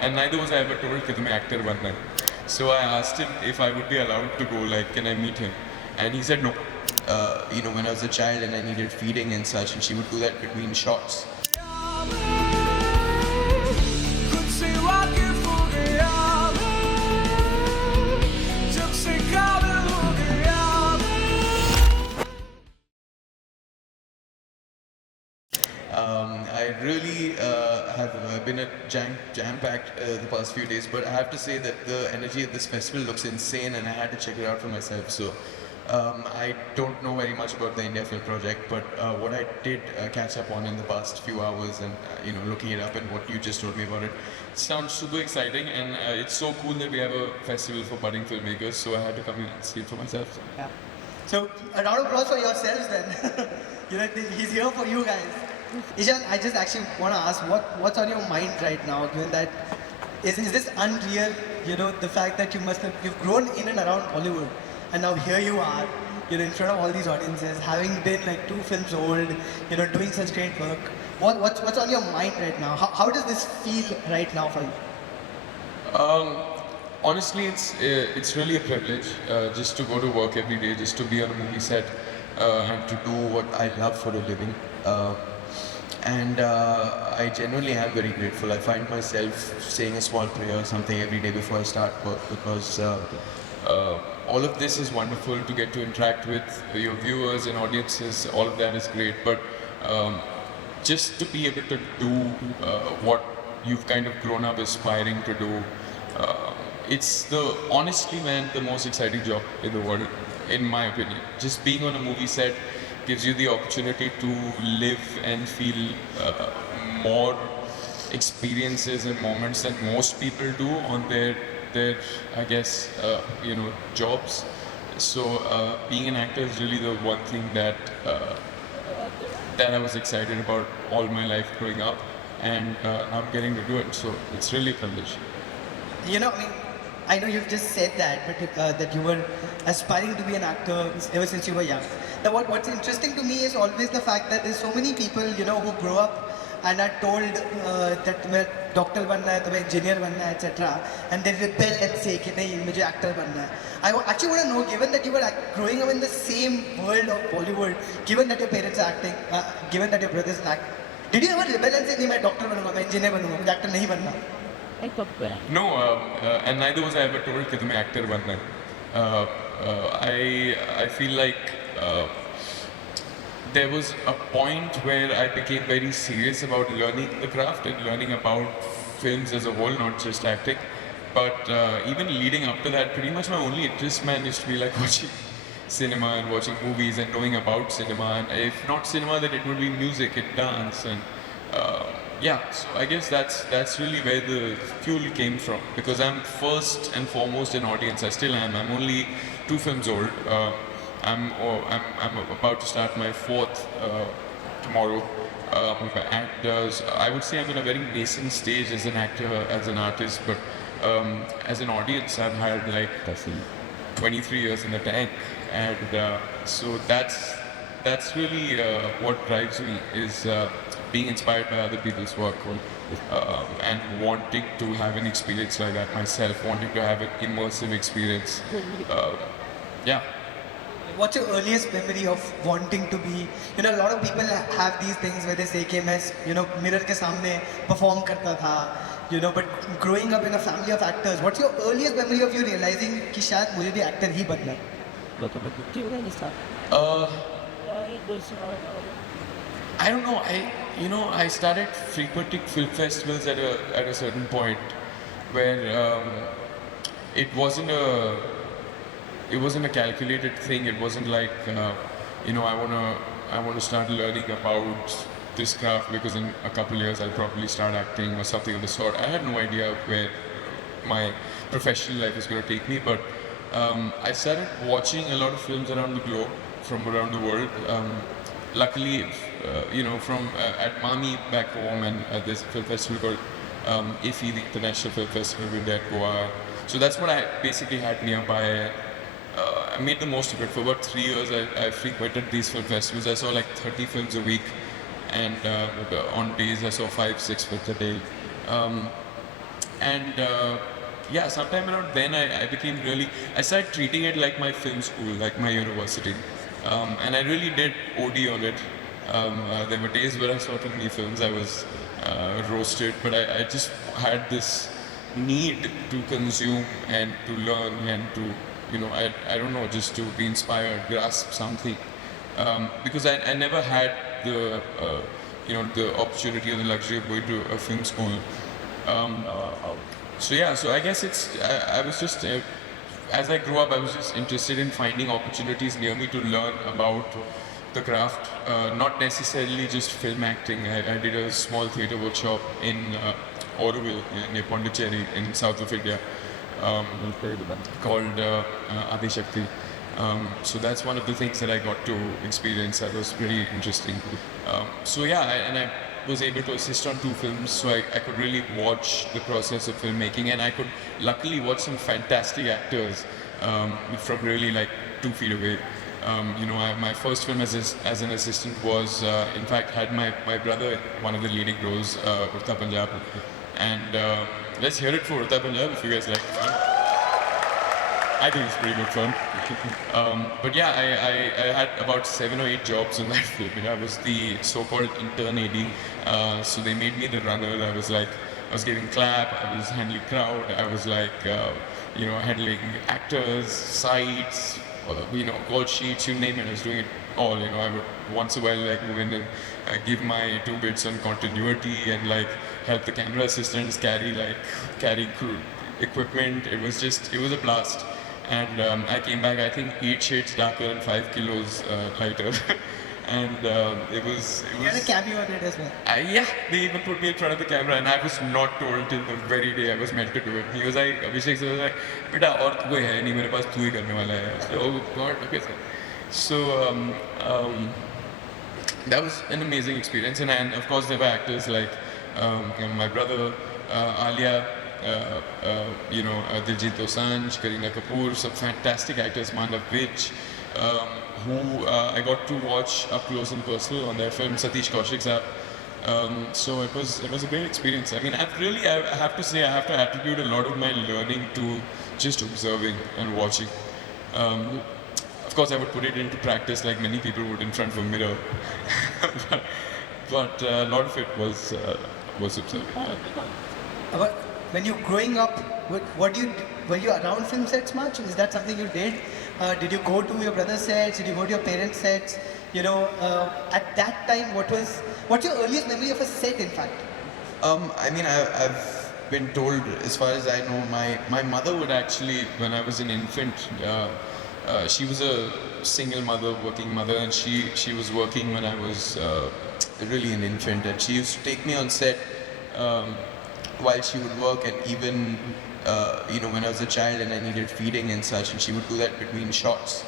and neither was I ever told कि तुम्हें actor बनना है. So I asked him if I would be allowed to go, like, can I meet him? And he said no. When I was a child and I needed feeding and such, and she would do that between shots. I really have been jam-packed the past few days, but I have to say that the energy at this festival looks insane, and I had to check it out for myself. So I don't know very much about the India Film Project, but what I did catch up on in the past few hours, and looking it up and what you just told me about it, sounds super exciting, and it's so cool that we have a festival for budding filmmakers. So I had to come here and see it for myself. Yeah. So a round of applause for yourselves then. He's here for you guys. Ishaan, I just actually want to ask, what's on your mind right now, given that, is this unreal, the fact that you've grown in and around Bollywood, and now here you are, in front of all these audiences, having been like 2 films old, doing such great work. What's on your mind right now? How does this feel right now for you? Honestly, it's really a privilege just to go to work every day, just to be on a movie set, and to do what I love for a living. And I genuinely am very grateful. I find myself saying a small prayer or something every day before I start work, because all of this is wonderful. To get to interact with your viewers and audiences, all of that is great. But just to be able to do what you've kind of grown up aspiring to do, it's honestly, man, the most exciting job in the world, in my opinion. Just being on a movie set gives you the opportunity to live and feel more experiences and moments than most people do on their I guess, jobs. So being an actor is really the one thing that I was excited about all my life growing up, and now I'm getting to do it. So it's really a privilege. I know you've just said that, but that you were aspiring to be an actor ever since you were young. Now, what's interesting to me is always the fact that there's so many people, who grow up and are told that तुम्हें doctor बनना है, तुम्हें engineer बनना है, etc. And they rebel and say कि नहीं, मुझे actor बनना है. I actually want to know, given that you were growing up in the same world of Bollywood, given that your parents are acting, given that your brothers are acting, did you ever rebel and say नहीं मैं doctor बनूंगा, मैं engineer बनूंगा, मुझे actor नहीं बनना? No, and neither was I ever told कि तुम्हें actor बनना है. I feel like there was a point where I became very serious about learning the craft and learning about films as a whole, not just acting. But even leading up to that, pretty much my only interest, man, used to be like watching cinema and watching movies and knowing about cinema. And if not cinema, then it would be music and dance. And yeah, so I guess that's really where the fuel came from. Because I'm first and foremost an audience. I still am. I'm only 2 films old. I'm about to start my 4th tomorrow. And I would say I'm in a very nascent stage as an actor, as an artist, but as an audience, I've had like 23 years in the tank, and so that's really what drives me, is being inspired by other people's work, and wanting to have an experience like that myself, wanting to have an immersive experience. Yeah. What's your earliest memory of wanting to be? A lot of people have these things where they say कि मैं mirror के सामने perform करता था, but growing up in a family of actors, what's your earliest memory of you realizing कि शायद मुझे भी actor ही बनना? I don't know. I started frequenting film festivals at a certain point where it wasn't a calculated thing. It wasn't like I want to start learning about this craft because in a couple of years I'll probably start acting or something of the sort. I had no idea where my professional life is going to take me, but I started watching a lot of films around the globe, from around the world. Luckily, from at Mami back home, and at this film festival called IFP, the International Film Festival in Goa. So that's what I basically had nearby. I made the most of it. For about 3 years, I frequented these film festivals. I saw like 30 films a week, and on days I saw 5-6 films a day. And yeah, sometime around then I became really, I started treating it like my film school, like my university. And I really did OD on it. There were days where I saw too many films, I was roasted, but I just had this need to consume and to learn and to, you know, I don't know, just to be inspired, grasp something. Because I never had the, you know, the opportunity or the luxury of going to a film school. So yeah, so I guess I was just, as I grew up, I was just interested in finding opportunities near me to learn about the craft, not necessarily just film acting. I did a small theatre workshop in Auroville, near Pondicherry, in south of India, called Adishakti. So that's one of the things that I got to experience. That was pretty interesting. So yeah, and I was able to assist on 2 films, so I could really watch the process of filmmaking, and I could luckily watch some fantastic actors from really like 2 feet away. You know, my first film as an assistant was, in fact, had my brother in one of the leading roles, Udta Punjab. And let's hear it for Udta Punjab if you guys like fun. I think it's pretty good fun. But yeah, I had about 7 or 8 jobs in that film. You know, I was the so-called intern AD. So they made me the runner. I was giving clap, I was handling crowd, I was like, you know, handling actors, sides, you know, call sheets, you name it. I was doing it all. You know, I would once in a while like move in and give my 2 bits on continuity and like help the camera assistants carry crew equipment. It was a blast. And I came back, I think 8 shades darker and 5 kilos lighter. And it was. You had a cameo on it as well. Yeah, they even put me in front of the camera, and I was not told till the very day I was meant to do it. He was like, Abhishek was like, "Beta, aur koi hai nahi, mere paas tu hi karne wala hai." I said, "Oh God, okay sir." So that was an amazing experience, and of course there were actors like my brother, Alia. You know, Diljit Dosanjh, Kareena Kapoor, some fantastic actors, Manav Vij, who I got to watch up close and personal on their film, Satish Kaushik's app. So it was a great experience. I mean, I have to say, I have to attribute a lot of my learning to just observing and watching. Of course, I would put it into practice like many people would in front of a mirror, but a lot of it was observing. But when you're growing up, were you around film sets much? Is that something you did? Did you go to your brother's sets? Did you go to your parents' sets? You know, at that time, what's your earliest memory of a set, in fact? I mean, I've been told, as far as I know, my mother would actually, when I was an infant, she was a single mother, working mother, and she was working when I was really an infant, and she used to take me on set while she would work, and even you know, when I was a child and I needed feeding and such, and she would do that between shots.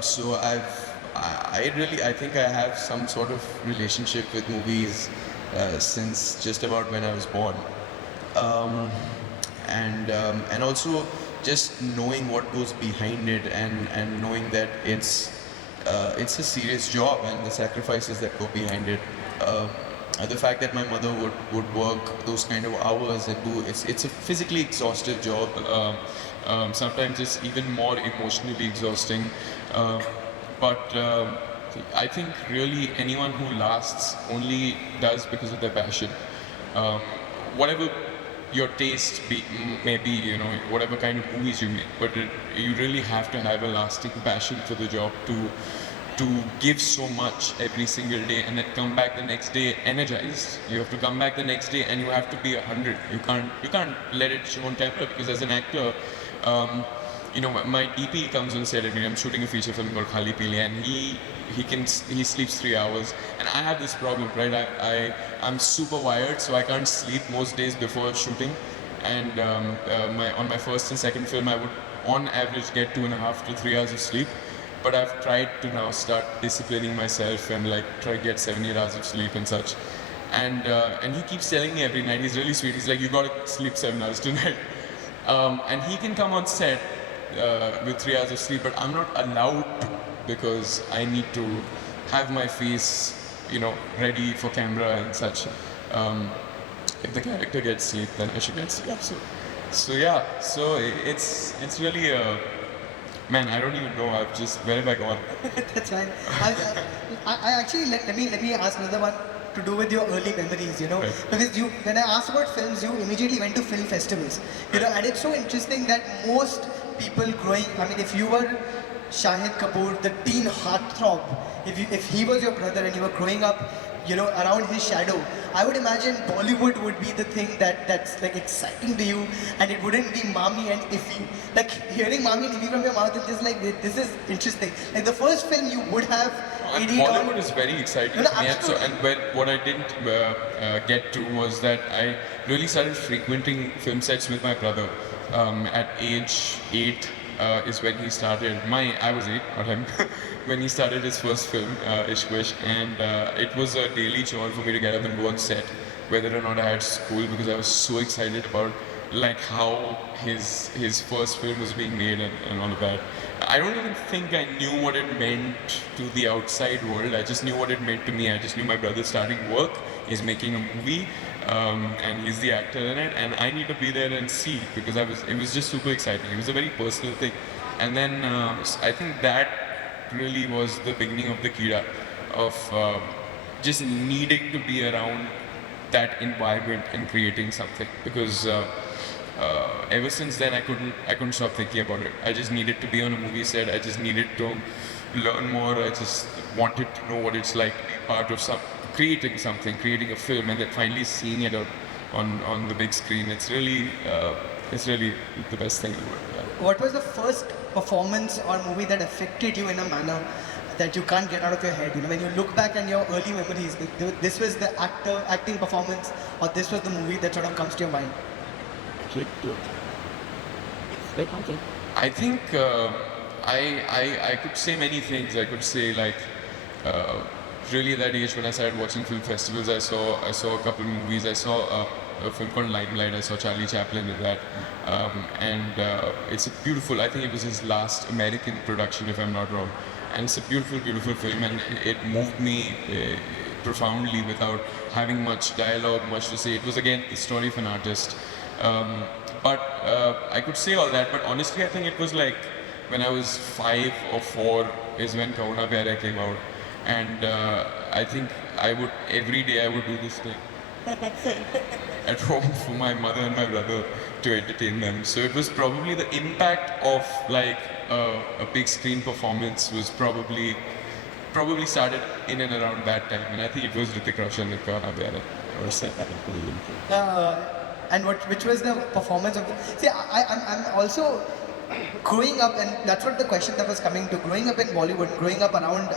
So I think I have some sort of relationship with movies since just about when I was born, and also just knowing what goes behind it, and knowing that it's a serious job and the sacrifices that go behind it. The fact that my mother would work those kind of hours and it's a physically exhaustive job. Sometimes it's even more emotionally exhausting. But I think really anyone who lasts only does because of their passion. Whatever your taste may be, you know, whatever kind of movies you make, but you really have to have a lasting passion for the job to give so much every single day and then come back the next day energized. You have to come back the next day and you have to be 100. You can't let it show on camera, because as an actor, you know, my DP comes on set. I mean, I'm shooting a feature film called Khali Pili, and he sleeps 3 hours, and I have this problem, right? I'm super wired, so I can't sleep most days before shooting, and on my first and second film, I would on average get 2.5 to 3 hours of sleep. But I've tried to now start disciplining myself and like try to get 7-8 hours of sleep and such. And he keeps telling me every night, he's really sweet, he's like, you gotta sleep 7 hours tonight. And he can come on set with 3 hours of sleep, but I'm not allowed to, because I need to have my face, you know, ready for camera and such. if the character gets sleep, then I should get sleep. So yeah, so it's really a man. I don't even know. I've just where have I gone? That's fine. I actually let me ask another one to do with your early memories, you know, Right. because when I asked about films, you immediately went to film festivals, you know, and it's so interesting that most people growing, I mean, if you were Shahid Kapoor, the teen heartthrob, if he was your brother and you were growing up, you know, around his shadow, I would imagine Bollywood would be the thing that's like exciting to you, and it wouldn't be Mami and Iffy. Like hearing Mami and Iffy from your mouth is just like, this is interesting. Like the first film you would have And AD on. Bollywood is very exciting No, no, to me. And so, absolutely. what I didn't get to was that I really started frequenting film sets with my brother. At age 8 is when he started. I was 8, not him. When he started his first film, Ishq Vishq, and it was a daily chore for me to get up and go on set, whether or not I had school, because I was so excited about like how his first film was being made and all of that. I don't even think I knew what it meant to the outside world. I just knew what it meant to me. I just knew my brother's starting work, he's making a movie, and he's the actor in it, and I need to be there and see, because it was just super exciting. It was a very personal thing. And then I think that really was the beginning of the Kida, of just needing to be around that environment and creating something, because ever since then I couldn't stop thinking about it. I just needed to be on a movie set. I just needed to learn more. I just wanted to know what it's like to be part of creating something, creating a film, and then finally seeing it on the big screen. It's really the best thing ever. Yeah. What was the first performance or movie that affected you in a manner that you can't get out of your head? You know, when you look back on your early memories, this was the acting performance, or this was the movie that sort of comes to your mind? I think I could say many things. I could say like really at that age when I started watching film festivals, I saw a couple of movies. I saw a film called Limelight. I saw Charlie Chaplin in that, and it's a beautiful. I think it was his last American production, if I'm not wrong. And it's a beautiful, beautiful film, and it moved me profoundly without having much dialogue, much to say. It was again the story of an artist. But I could say all that, but honestly I think it was like when I was 5 or 4 is when Kauna Pyara came out, and I think every day I would do this thing at home for my mother and my brother to entertain them. So it was probably the impact of like a big screen performance was probably started in and around that time, and I think it was Hrithik Roshan and Kauna Pyara or something. And which was the performance of? See, I'm also growing up, and that's what the question that was coming to. Growing up in Bollywood, growing up around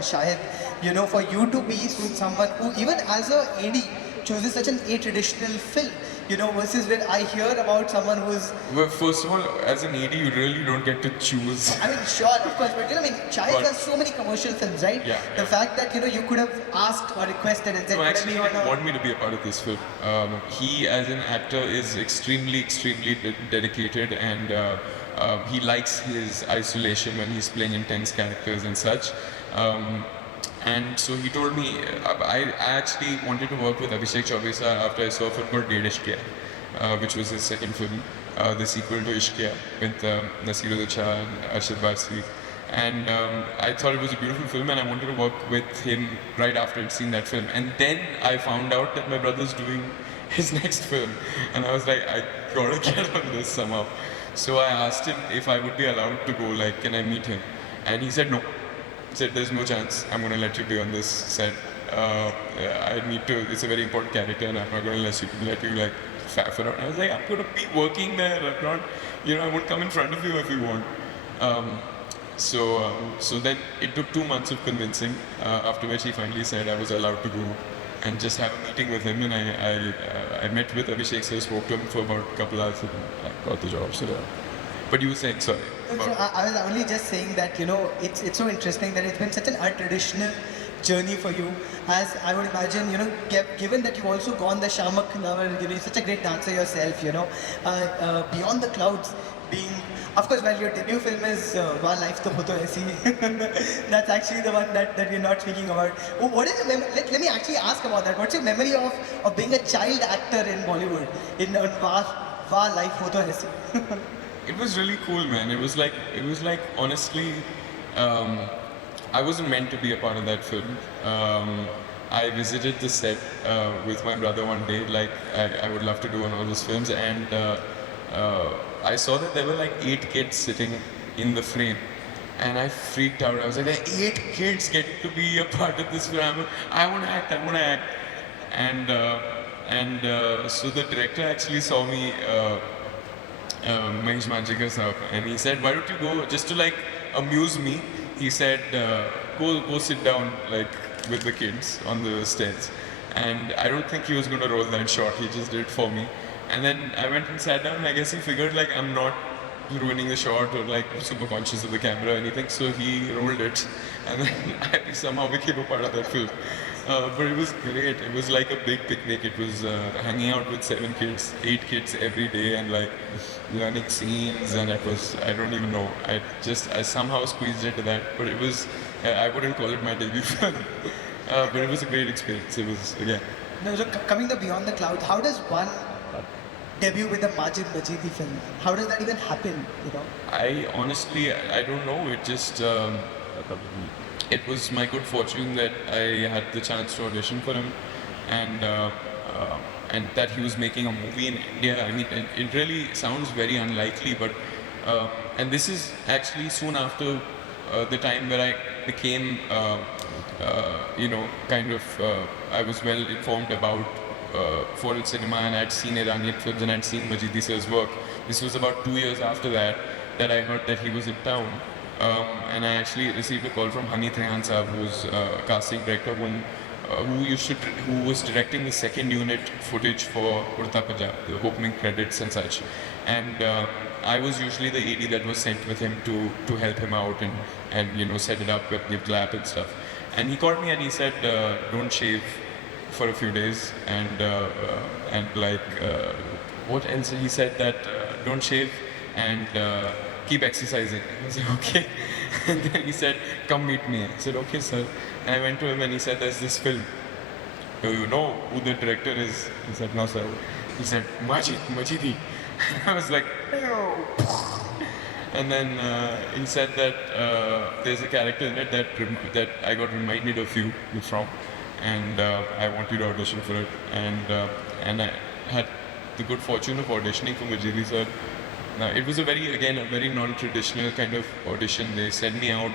Shahid, you know, for you to be someone who, even as a AD, chooses such an a-traditional film, you know, versus when I hear about someone who's... Well, first of all, as an AD, you really don't get to choose. I mean, sure, of course, but you know, I mean, Shahid has so many commercial films, right? Yeah, The yeah. fact that, you know, you could have asked or requested and said, No, "Let actually, me he on didn't a-" want me to be a part of this film. He, as an actor, is extremely, extremely dedicated, and he likes his isolation when he's playing intense characters and such. And so he told me, I actually wanted to work with Abhishek Choubey sir after I saw a film called Ded Ishq Kiya, which was his second film, the sequel to Ishq Kiya with Nasir Udta Punjab and Arshad Varsi. And I thought it was a beautiful film, and I wanted to work with him right after I'd seen that film. And then I found out that my brother's doing his next film, and I was like, I gotta get on this somehow. So I asked him if I would be allowed to go, like, can I meet him? And he said no. He said, there's no chance I'm going to let you be on this set. I need to, it's a very important character, and I'm not going to let you like faff around. I was like, I'm going to be working there. I'm not, I won't come in front of you if you want. So then it took 2 months of convincing, after which he finally said I was allowed to go and just have a meeting with him. And I met with Abhishek, so I spoke to him for about a couple hours, and I got the job. So, but you were saying, sorry. So I was only just saying that, you know, it's so interesting that it's been such an untraditional journey for you, as I would imagine, you know, given that you've also gone the Shamak level, you know, you're such a great dancer yourself, you know, Beyond the Clouds being Of course, well, your debut film is Vaah, Life To Ho To Aisi. That's actually the one that we're not speaking about. What is the let me actually ask about that. What's your memory of being a child actor in Bollywood in Vaah, Life Ho To Aisi? It was really cool, man. It was like honestly, I wasn't meant to be a part of that film. I visited the set with my brother one day, like I would love to do on all those films, and I saw that there were like 8 kids sitting in the frame, and I freaked out. I was like, 8 kids get to be a part of this film. I want to act. I want to act. And so the director actually saw me. Majid Majidi, and he said, "Why don't you go just to like amuse me?" He said, "Go sit down like with the kids on the stairs." And I don't think he was going to roll that shot. He just did it for me. And then I went and sat down. I guess he figured like I'm not ruining the shot or like super conscious of the camera or anything. So he rolled it, and then I somehow became a part of that film. But it was great. It was like a big picnic. It was hanging out with 7 kids, 8 kids every day, and like learning scenes. And it was, I don't even know. I somehow squeezed into that. But it was, I wouldn't call it my debut film. But it was a great experience. It was, yeah. No, so coming to Beyond the Clouds, how does one debut with the Majid Majidi film? How does that even happen? You know? I honestly, I don't know. It just, it was my good fortune that I had the chance to audition for him, and that he was making a movie in India. I mean, it really sounds very unlikely, but and this is actually soon after the time where I became, kind of, I was well informed about foreign cinema, and I'd seen Iranian films and I'd seen Majidi sir's work. This was about 2 years after that I heard that he was in town. And I actually received a call from Hani Trahan Saab, who's a casting director, who was directing the second unit footage for Udta Punjab, the opening credits and such. And I was usually the AD that was sent with him to help him out and set it up with the clap and stuff. And he called me and he said, "Don't shave for a few days," and what else? He said that don't shave and keep exercising. I was like, okay. And then he said, "Come meet me." I said, "Okay, sir." And I went to him and he said, "There's this film. Do you know who the director is?" He said, "No, sir." He said, "Majid Majidi." I was like, "No." And then he said that there's a character in it that I got reminded of you from, and I want you to audition for it. And I had the good fortune of auditioning for Majidi sir. It was a very non-traditional kind of audition. They sent me out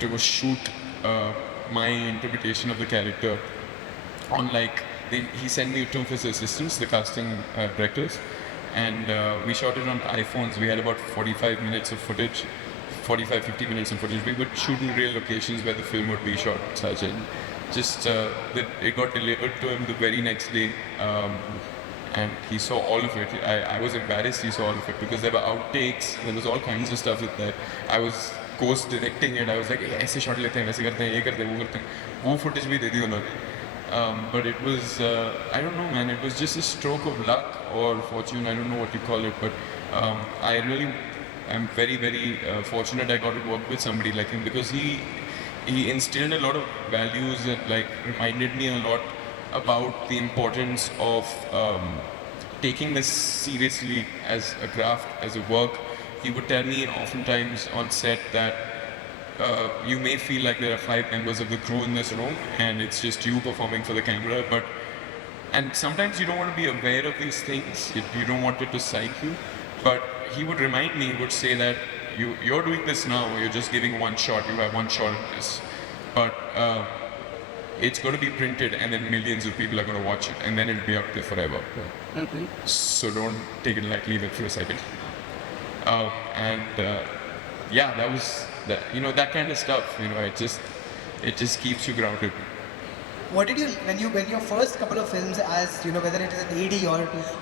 to go shoot my interpretation of the character on he sent me two of his assistants, the casting directors, and we shot it on iPhones. We had about 45 minutes of footage, 50 minutes of footage. We would shoot in real locations where the film would be shot, such and just it got delivered to him the very next day. And he saw all of it. I was embarrassed he saw all of it because there were outtakes, there was all kinds of stuff with that. I was ghost directing it. I was like, ऐसे shot लेते हैं, वैसे करते हैं, ये करते हैं, वो करते हैं. वो footage भी दे दी उन्होंने. But it was, I don't know, man, it was just a stroke of luck or fortune, I don't know what you call it, but I really am very, very fortunate I got to work with somebody like him because he instilled a lot of values that reminded me a lot about the importance of taking this seriously as a craft, as a work. He would tell me oftentimes on set that you may feel like there are 5 members of the crew in this room and it's just you performing for the camera, and sometimes you don't want to be aware of these things, you don't want it to psych you, but he would remind me, he would say that you're doing this now, you're just giving one shot, you have one shot of this, but it's going to be printed and then millions of people are going to watch it and then it'll be up there forever. Okay. So don't take it lightly even for a second. Yeah, that was that kind of stuff. It just keeps you grounded. what did you when your first couple of films, as you know, whether it is an AD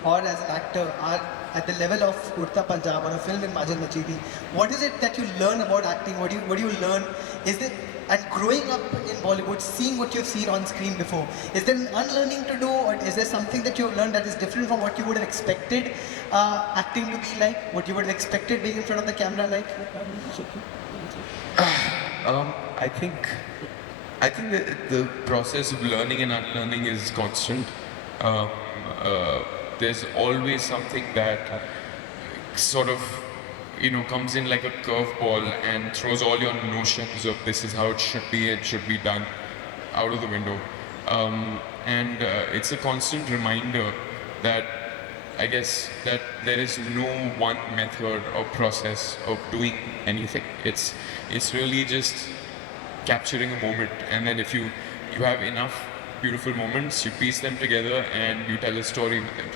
or as an actor, are at the level of Udta Punjab or a film in Majid Majidi, what is it that you learn about acting? What do you learn? Is it, and growing up in Bollywood, seeing what you've seen on screen before, is there an unlearning to do, or is there something that you've learned that is different from what you would have expected acting to be like, what you would have expected being in front of the camera like? I think that the process of learning and unlearning is constant. Um, there's always something that sort of, you know, comes in like a curveball and throws all your notions of this is how it should be done out of the window. And it's a constant reminder that I guess that there is no one method or process of doing anything. It's really just capturing a moment, and then if you have enough beautiful moments, you piece them together and you tell a story with it.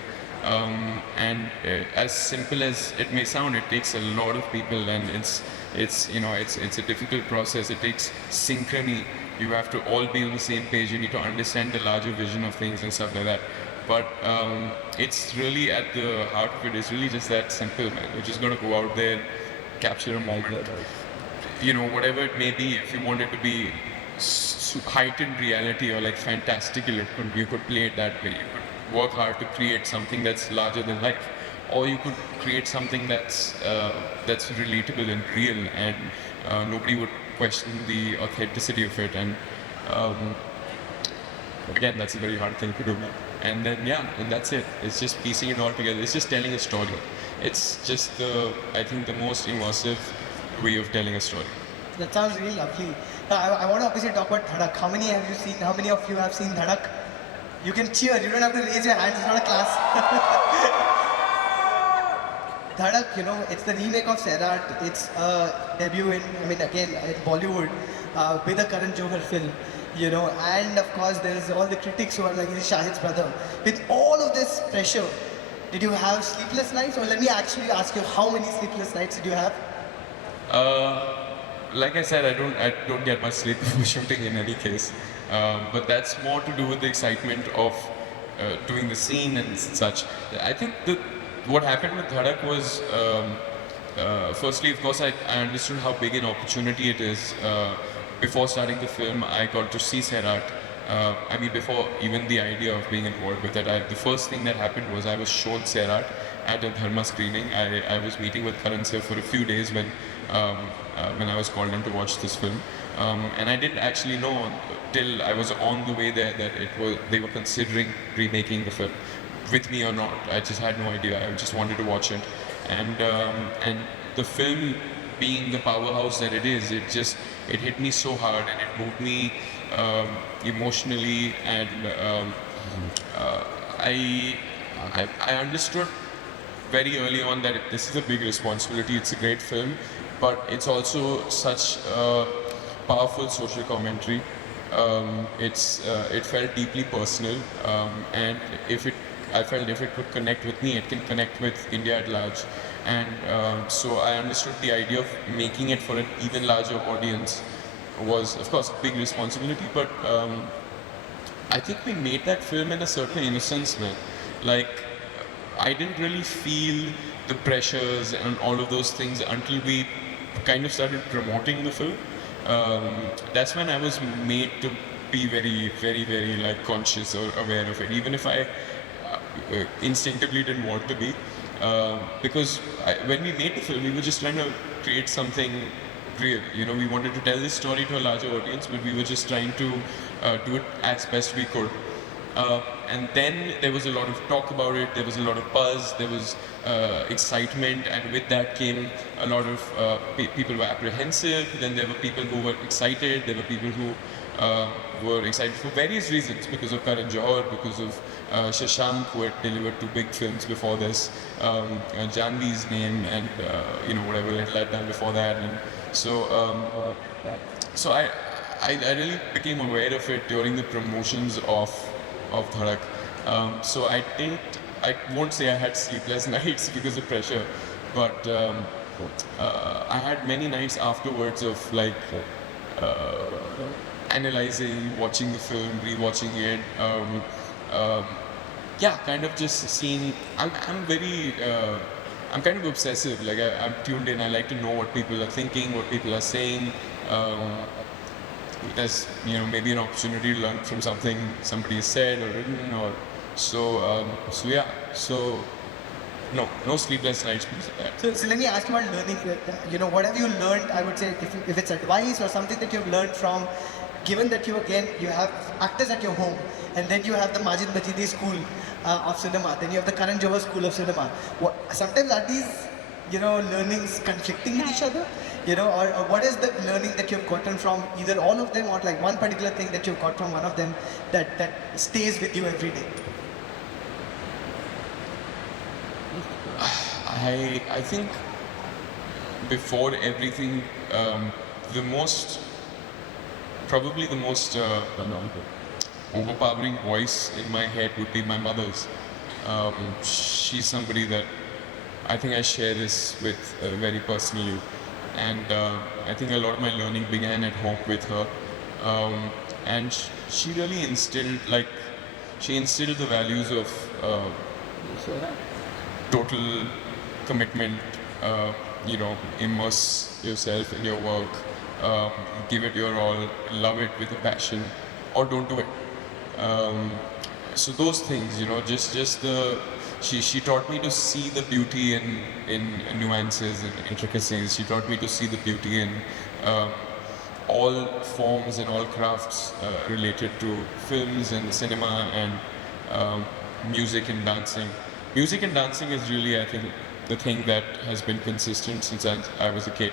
And as simple as it may sound, it takes a lot of people, and it's you know it's a difficult process. It takes synchrony. You have to all be on the same page. You need to understand the larger vision of things and stuff like that. But it's really at the heart of it is really just that simple, man. You're just gonna go out there, capture a moment. You know, whatever it may be. If you want it to be heightened reality or like fantastical, you could play it that way. You could work hard to create something that's larger than life, or you could create something that's relatable and real, and nobody would question the authenticity of it. And again, that's a very hard thing to do. And then and that's it. It's just piecing it all together. It's just telling a story. It's just I think the most immersive way of telling a story. That sounds really lovely. Now, I want to obviously talk about Dhadak. How many have you seen? How many of you have seen Dhadak? You can cheer. You don't have to raise your hands. It's not a class. Dhadak, you know, it's the remake of Sairat. It's a debut in Bollywood with a Karan Johar film. You know, and of course there's all the critics who are like, he's Shahid's brother. With all of this pressure, did you have sleepless nights? Or let me actually ask you, how many sleepless nights did you have? Like I said, I don't get much sleep before shooting in any case. But that's more to do with the excitement of doing the scene and such. I think what happened with Dhadak was, firstly, of course, I understood how big an opportunity it is. Before starting the film, I got to see Sairat. Before even the idea of being involved with it, the first thing that happened was I was shown Sairat at a Dharma screening. I was meeting with Karan sir for a few days when I was called in to watch this film. And I didn't actually know till I was on the way there that they were considering remaking the film with me or not. I just had no idea. I just wanted to watch it. And the film, being the powerhouse that it is, it hit me so hard, and it moved me emotionally, and I understood very early on that this is a big responsibility. It's a great film, but it's also such a powerful social commentary. It felt deeply personal, and I felt if it could connect with me, it can connect with India at large. And so I understood the idea of making it for an even larger audience was, of course, a big responsibility, but I think we made that film in a certain innocence, man. Like, I didn't really feel the pressures and all of those things until we kind of started promoting the film. That's when I was made to be very, very, very like conscious or aware of it, even if I instinctively didn't want to be. Because when we made the film, we were just trying to create something real. You know, we wanted to tell this story to a larger audience, but we were just trying to do it as best we could. And then there was a lot of talk about it, there was a lot of buzz, there was excitement, and with that came a lot of people were apprehensive, then there were people who were excited, there were people who were excited for various reasons, because of Karan Johar, because of Shashank, who had delivered 2 big films before this, Jhanvi's name, and whatever little I'd done before that. And so I really became aware of it during the promotions of Dhadak. So I won't say I had sleepless nights because of pressure, but I had many nights afterwards of like analyzing, watching the film, rewatching it. Yeah, kind of just seeing. I'm very. I'm kind of obsessive. Like I'm tuned in. I like to know what people are thinking, what people are saying. As maybe an opportunity to learn from something somebody has said or written, or so yeah. So no sleepless nights because of that. So let me ask you about learning. What have you learned? I would say if it's advice or something that you've learned from, given that you have actors at your home, and then you have the Majid Majidi school of cinema, then you have the Karan Johar school of cinema. Sometimes are these learnings conflicting with each other? Or what is the learning that you've gotten from either all of them, or like one particular thing that you've got from one of them that stays with you every day? I think before everything, probably the most overpowering voice in my head would be my mother's. She's somebody that I think I share this with very personally, and I think a lot of my learning began at home with her, and she really instilled the values of total commitment, immerse yourself in your work, give it your all, love it with a passion, or don't do it. So those things, she taught me to see the beauty in nuances and intricacies. She taught me to see the beauty in all forms and all crafts related to films and cinema and music and dancing. Music and dancing is really, I think, the thing that has been consistent since I was a kid.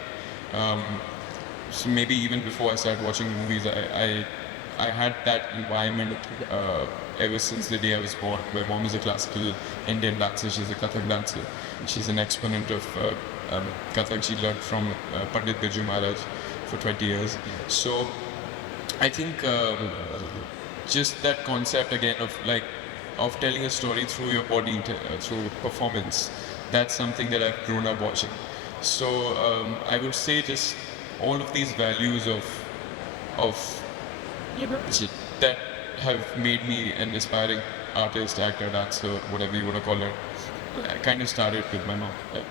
So maybe even before I started watching movies, I had that environment ever since the day I was born. My mom is a classical Indian dancer. She's a Kathak dancer. She's an exponent of Kathak. She learned from Pandit Birju Maharaj for 20 years. So I think just that concept again of telling a story through your body, through performance, that's something that I've grown up watching. So I would say just all of these values of that have made me an aspiring artist, actor, dancer, whatever you want to call it. I kind of started with my mom. Yeah.